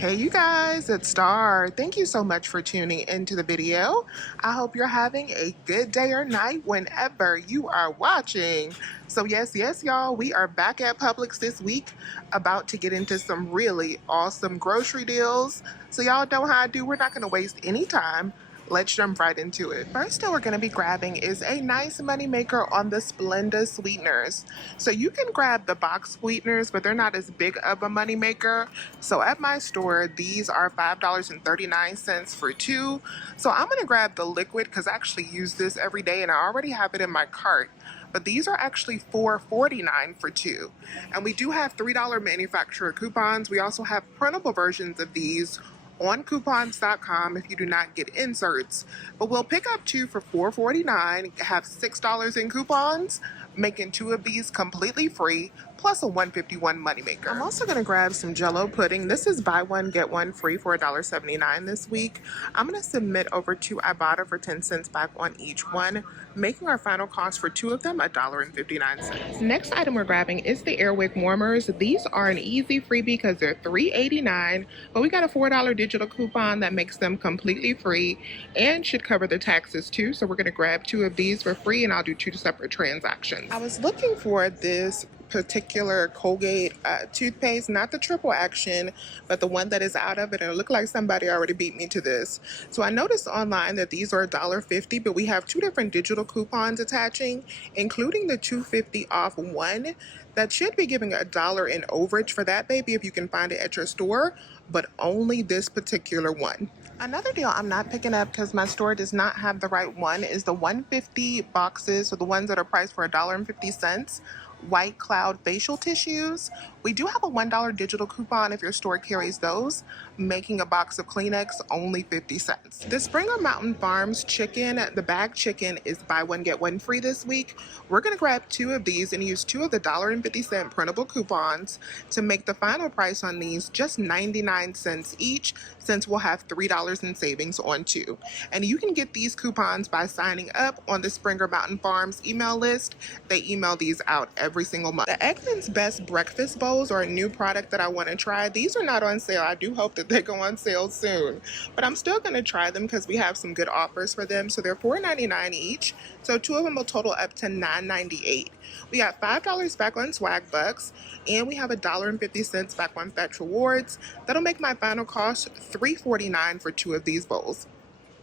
Hey you guys, it's Star. Thank you so much for tuning into the video. I hope you're having a good day or night whenever you are watching. So yes, y'all, we are back at Publix this week, about to get into some really awesome grocery deals. So y'all know how I do. We're not going to waste any time. Let's jump right into it. First deal we're going to be grabbing is a nice money maker on the Splenda sweeteners. So you can grab the box sweeteners, but they're not as big of a money maker. So at my store, these are $5.39 for two. So I'm going to grab the liquid because I actually use this every day and I already have it in my cart. But these are actually $4.49 for two. And we do have $3 manufacturer coupons. We also have printable versions of these on coupons.com if you do not get inserts. But we'll pick up two for $4.49, have $6 in coupons, making two of these completely free, plus a $1.51 moneymaker. I'm also going to grab some Jell-O pudding. This is buy one, get one free for $1.79 this week. I'm going to submit over to Ibotta for 10 cents back on each one, making our final cost for two of them $1.59. Next item we're grabbing is the Airwick warmers. These are an easy freebie because they're $3.89, but we got a $4 digital coupon that makes them completely free and should cover the taxes too. So we're going to grab two of these for free and I'll do two separate transactions. I was looking for this particular Colgate toothpaste, not the triple action, but the one that is out of it, and it looked like somebody already beat me to this. So I noticed online that these are $1.50, but we have two different digital coupons attaching, including the $2.50 off one that should be giving $1 in overage for that baby if you can find it at your store, but only this particular one. Another deal I'm not picking up because my store does not have the right one is the 150 boxes, so the ones that are priced for $1.50. White Cloud facial tissues. We do have a $1 digital coupon if your store carries those, making a box of Kleenex only 50 cents. The Springer Mountain Farms chicken, the bag chicken, is buy one get one free this week. We're going to grab two of these and use two of the $1.50 printable coupons to make the final price on these just 99 cents each, since we'll have $3 in savings on two. And you can get these coupons by signing up on the Springer Mountain Farms email list. They email these out every single month. The Eggman's Best Breakfast Bowls are a new product that I want to try. These are not on sale. I do hope that they go on sale soon, but I'm still going to try them because we have some good offers for them. So they're $4.99 each. So two of them will total up to $9.98. We got $5 back on swag bucks, and we have $1.50 back on Fetch Rewards. That'll make my final cost $3.49 for two of these bowls.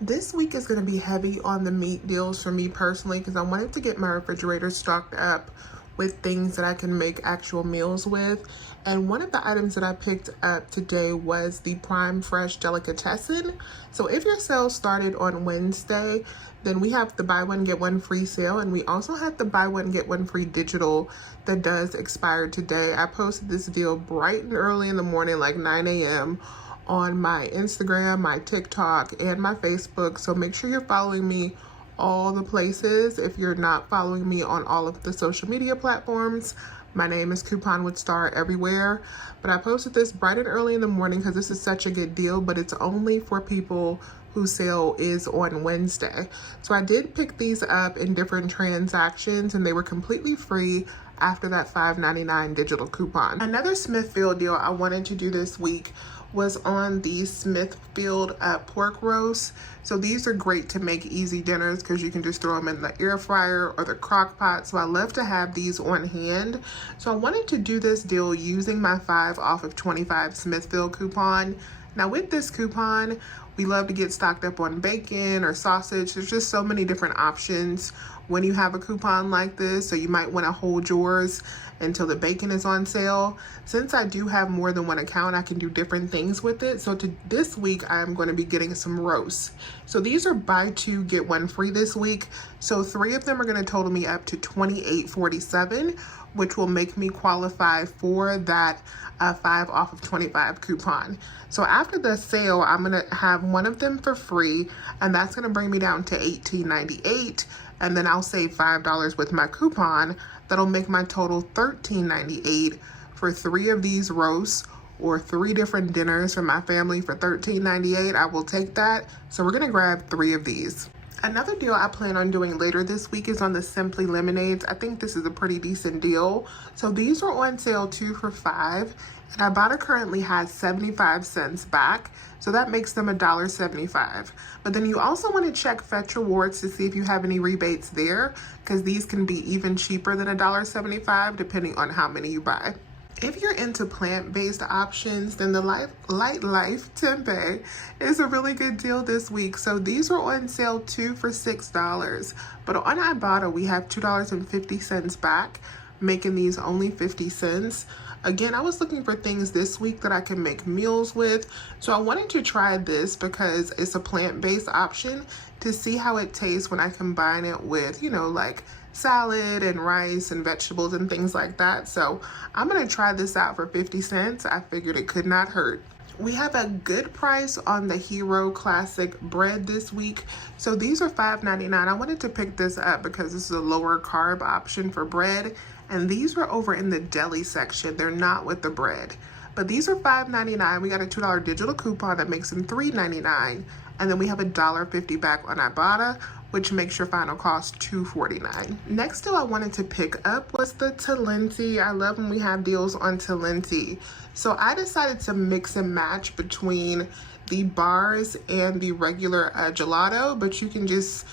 This week is going to be heavy on the meat deals for me personally because I wanted to get my refrigerator stocked up with things that I can make actual meals with. And one of the items that I picked up today was the Prime Fresh Delicatessen. So if your sale started on Wednesday, then we have the buy one get one free sale, and we also have the buy one get one free digital that does expire today. I posted this deal bright and early in the morning, like 9 a.m. on my Instagram, my TikTok, and my Facebook. So make sure you're following me all the places. If you're not following me on all of the social media platforms, my name is Coupon with Star everywhere. But I posted this bright and early in the morning because this is such a good deal, but it's only for people whose sale is on Wednesday. So I did pick these up in different transactions and they were completely free after that $5.99 digital coupon. Another Smithfield deal I wanted to do this week was on the Smithfield pork roast. So these are great to make easy dinners because you can just throw them in the air fryer or the crock pot. So I love to have these on hand. So I wanted to do this deal using my 5 off of 25 Smithfield coupon. Now with this coupon, we love to get stocked up on bacon or sausage. There's just so many different options when you have a coupon like this. So you might want to hold yours until the bacon is on sale. Since I do have more than one account, I can do different things with it. So this week, I am going to be getting some roasts. So these are buy two, get one free this week. So 3 of them are going to total me up to $28.47, which will make me qualify for that 5 off of 25 coupon. So after the sale, I'm going to have one of them for free, and that's going to bring me down to $18.98. And then I'll save $5 with my coupon. That'll make my total $13.98 for 3 of these roasts, or 3 different dinners for my family for $13.98. I will take that. So we're gonna grab 3 of these. Another deal I plan on doing later this week is on the Simply Lemonades. I think this is a pretty decent deal. So these are on sale 2 for $5, And Ibotta currently has 75 cents back, so that makes them $1.75. But then you also want to check Fetch Rewards to see if you have any rebates there, because these can be even cheaper than $1.75 depending on how many you buy. If you're into plant-based options, then the Light Life Tempe is a really good deal this week. So these are on sale too for $6. But on Ibotta, we have $2.50 back, making these only 50 cents. Again, I was looking for things this week that I can make meals with. So I wanted to try this because it's a plant-based option to see how it tastes when I combine it with, like salad and rice and vegetables and things like that. So I'm gonna try this out for 50 cents. I figured it could not hurt. We have a good price on the Hero Classic bread this week. So these are $5.99. I wanted to pick this up because this is a lower carb option for bread. And these were over in the deli section. They're not with the bread. But these are $5.99. We got a $2 digital coupon that makes them $3.99. And then we have $1.50 back on Ibotta, which makes your final cost $2.49. Next deal I wanted to pick up was the Talenti. I love when we have deals on Talenti. So I decided to mix and match between the bars and the regular gelato, but you can just,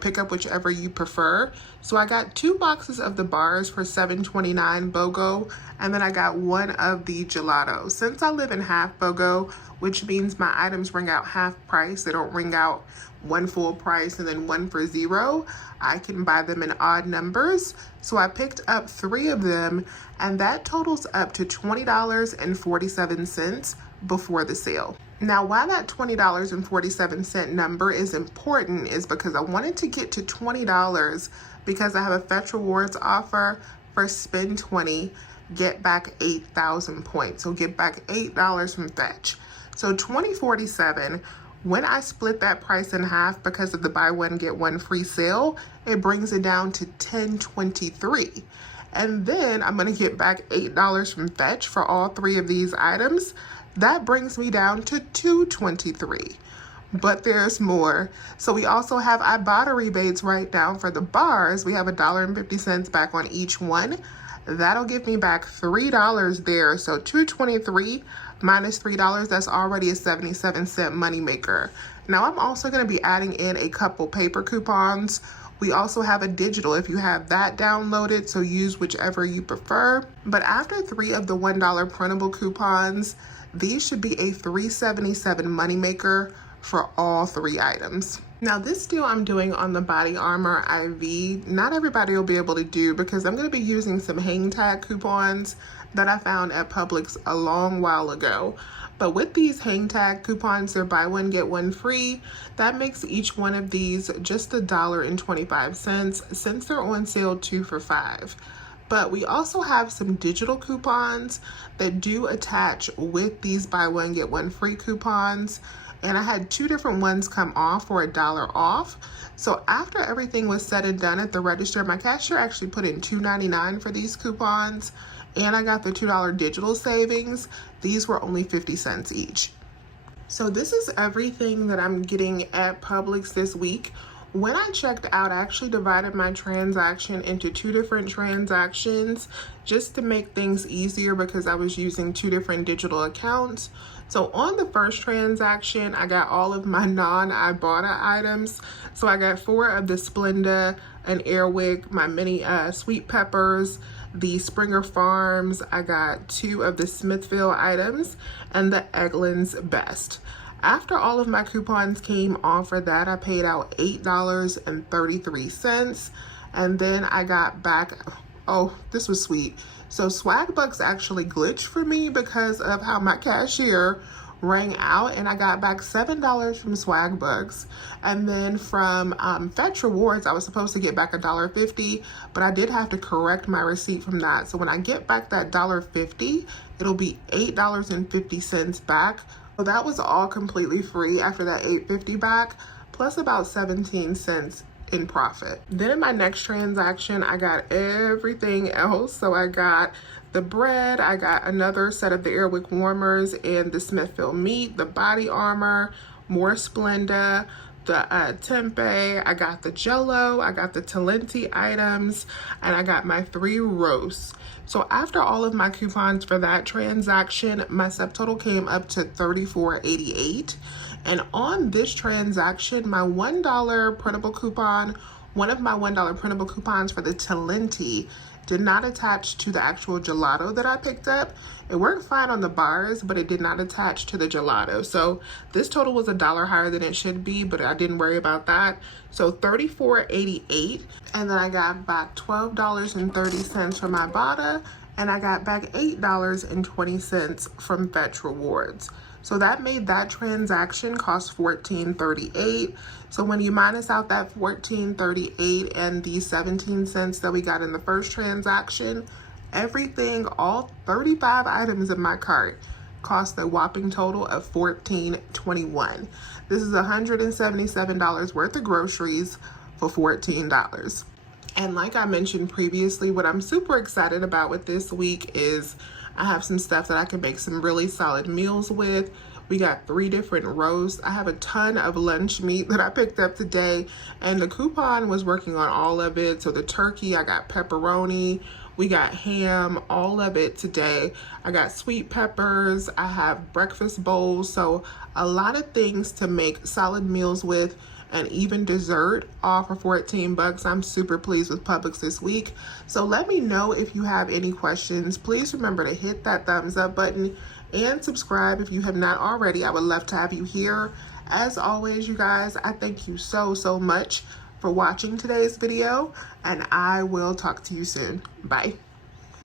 pick up whichever you prefer. So I got 2 boxes of the bars for $7.29 BOGO, and then I got 1 of the gelato. Since I live in half BOGO, which means my items ring out half price, they don't ring out 1 full price and then 1 for 0, I can buy them in odd numbers. So I picked up 3 of them, and that totals up to $20.47 before the sale. Now, why that $20.47 number is important is because I wanted to get to $20 because I have a Fetch Rewards offer for spend 20, get back 8,000 points. So get back $8 from Fetch. So $20.47, when I split that price in half because of the buy one, get one free sale, it brings it down to $10.23. And then I'm gonna get back $8 from Fetch for all 3 of these items. That brings me down to $2.23. But there's more. So we also have Ibotta rebates right now for the bars. We have $1.50 back on each one. That'll give me back $3 there. So $2.23 minus $3, that's already a 77-cent moneymaker. Now I'm also going to be adding in a couple paper coupons. We also have a digital if you have that downloaded, so use whichever you prefer. But after 3 of the $1 printable coupons, these should be a $3.77 moneymaker for all 3 items. Now this deal I'm doing on the Body Armor IV, not everybody will be able to do because I'm going to be using some hang tag coupons that I found at Publix a long while ago. But with these hang tag coupons, they're buy one, get one free. That makes each one of these just $1.25 since they're on sale 2 for $5. But we also have some digital coupons that do attach with these buy one, get one free coupons. And I had 2 different ones come off for $1 off. So after everything was said and done at the register, my cashier actually put in $2.99 for these coupons. And I got the $2 digital savings. These were only 50 cents each. So this is everything that I'm getting at Publix this week. When I checked out, I actually divided my transaction into 2 different transactions just to make things easier because I was using 2 different digital accounts. So on the first transaction, I got all of my non-Ibotta items. So I got 4 of the Splenda and Airwick, my mini sweet peppers, the Springer Farms. I got 2 of the Smithfield items and the Eggland's Best. After all of my coupons came off for that, I paid out $8.33. And then I got back, oh, this was sweet. So Swagbucks actually glitched for me because of how my cashier rang out, and I got back $7 from Swagbucks. And then from Fetch Rewards, I was supposed to get back $1.50, but I did have to correct my receipt from that. So when I get back that $1.50, it'll be $8.50 back. So that was all completely free after that $8.50 back, plus about 17 cents in profit. Then in my next transaction, I got everything else. So I got the bread, I got another set of the Airwick warmers and the Smithfield meat, the Body Armor, more Splenda, the Tempe, I got the Jello, I got the Talenti items, and I got my 3 roasts. So after all of my coupons for that transaction, my subtotal came up to $34.88. And on this transaction, my $1 printable coupon, one of my $1 printable coupons for the Talenti did not attach to the actual gelato that I picked up. It worked fine on the bars, but it did not attach to the gelato. So this total was $1 higher than it should be, but I didn't worry about that. So $34.88, and then I got back $12.30 from Ibotta, and I got back $8.20 from Fetch Rewards. So that made that transaction cost $14.38. So when you minus out that $14.38 and the 17 cents that we got in the first transaction, everything, all 35 items in my cart cost a whopping total of $14.21. This is $177 worth of groceries for $14. And like I mentioned previously, what I'm super excited about with this week is I have some stuff that I can make some really solid meals with. We got 3 different roasts. I have a ton of lunch meat that I picked up today, and the coupon was working on all of it. So the turkey, I got pepperoni, we got ham, all of it today. I got sweet peppers, I have breakfast bowls. So a lot of things to make solid meals with, and even dessert, all for 14 bucks. I'm super pleased with Publix this week. So let me know if you have any questions. Please remember to hit that thumbs up button and subscribe if you have not already. I would love to have you here. As always, you guys, I thank you so much for watching today's video, and I will talk to you soon. Bye.